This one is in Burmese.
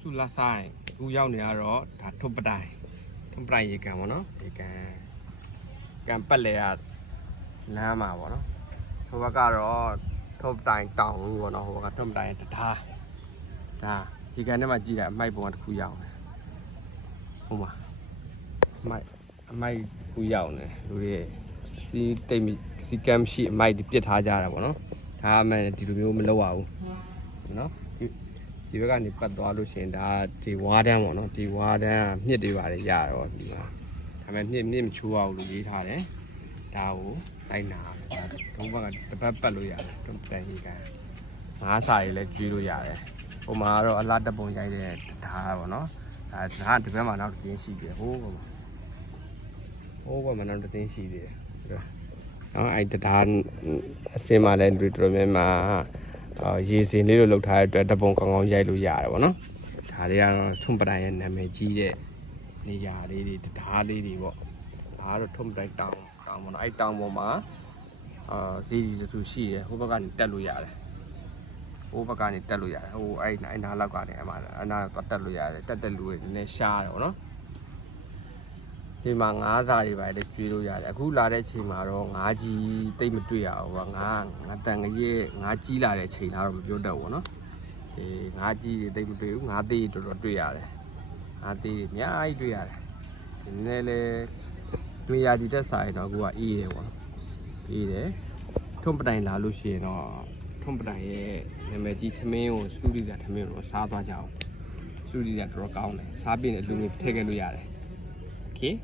စုလဆိုင်အခုရောက်နေရတော့ဒါထုပ်ပတိုင်ထုပ်ပတိုင်ရေကန်ပေါ့နော်ရေကန်ကန်ပတ်လေရလမ်းမှာပေါ့နော်ဟိုဘက်ကတော့ထုပ်ပတိုင်တောင်လို့ပေါ့နော်ဟိုဘက်ကထုပ်ပတိုင်တထားဒါရေကန်ထဲမှာကြည့်တယ်အမိုက်ပုံကတစ်ခုရောက်နေဟိုမှာအမိုက်အမိုက်ခုရောက်နေလူတွေစီးတိတ်မိစီကမ်ရှိအမိုက်တွေပြစ်ထားကြတာပေါ့နော်ဒါမှမဟုတ်ဒီလိုမျိုးမလုပ်ရဘူးနော် ဒီဒီဘက်ကနေပတ်သွားလို့ရှိရင်ဒါဒီဝါးတန်းပေါ့နော်ဒီဝါးတန်းကမြစ်တွေပါတယ်ရတော့ဒီမှာဒါပေမဲ့မြစ်မြစ်မချိုးအောင်လို့ရေးထားတယ်ဒါကိုလိုက်နာတယ်ဒါဒုံးဘက်ကတစ်ပတ်ပတ်လို့ရတယ်တွန်တန်ဟီကန်ငါးစာရေးလည်းကျွေးလို့ရတယ်ဟိုမှာကတော့အလားတပုံရိုက်တဲ့ဓာတ်ပေါ့နော်ဒါဓာတ်ဒီဘက်မှာနောက်တစ်သင်းရှိတယ်ဟိုးဘက်မှာဟိုးဘက်မှာနောက်တစ်သင်းရှိသေးတယ်နော်အဲ့ဓာတ်အစင်မှာလည်းလူတွေတော်တော်များများအာ ရေစင်လေးလိုလောက်ထားတဲ့အတွက်တပုံကောင်းကောင်းရိုက်လို့ရတယ်ဗောနော်ဒါတွေကတော့ထုံပတိုင်ရဲ့နာမည်ကြီးတဲ့နေရာလေးတွေတရားလေးတွေပေါ့ဒါကတော့ထုံပတိုင်တောင်တောင်ပေါ့နော်အဲ့တောင်ပေါ်မှာအာဈေးကြီးစုရှိတယ်ဟိုဘက်ကနေတက်လို့ရတယ်ဟိုဘက်ကနေတက်လို့ရတယ်ဟိုအဲ့အဲ့နားလောက်ကနေအမှအနားတော့တက်လို့ရတယ်တက်တက်လူတွေနည်းနည်းရှားတယ်ဗောနော် ဒီမှာငါးစားတွေပါလေကျွေးလို့ရတယ်အခုလာတဲ့ချိန်မှာတော့ငါးကြီးတိတ်မတွေ့ရဘူးဗောငါးငါးတန်ငရဲငါးကြီးလာတဲ့ချိန်လာတော့မပြောတတ်ဘူးဗောနော်ဒီငါးကြီးတွေတိတ်မတွေ့ဘူးငါးသေးတွေတော်တော်တွေ့ရတယ်ငါးသေးတွေအများကြီးတွေ့ရတယ်ဒီနည်းလေတွေ့ရဒီတက်ဆိုင်တော့အခုကအေးတယ်ဗောအေးတယ်ထုံပတိုင်လာလို့ရှိရင်တော့ထုံပတိုင်ရဲ့နာမည်ကြီးသမင်းကိုစူးရီကသမင်းကိုစားသွားကြအောင်စူးရီကတော်တော်ကောင်းတယ်စားပြီးရင်လူငယ်ထည့်ခဲ့လို့ရတယ် okay?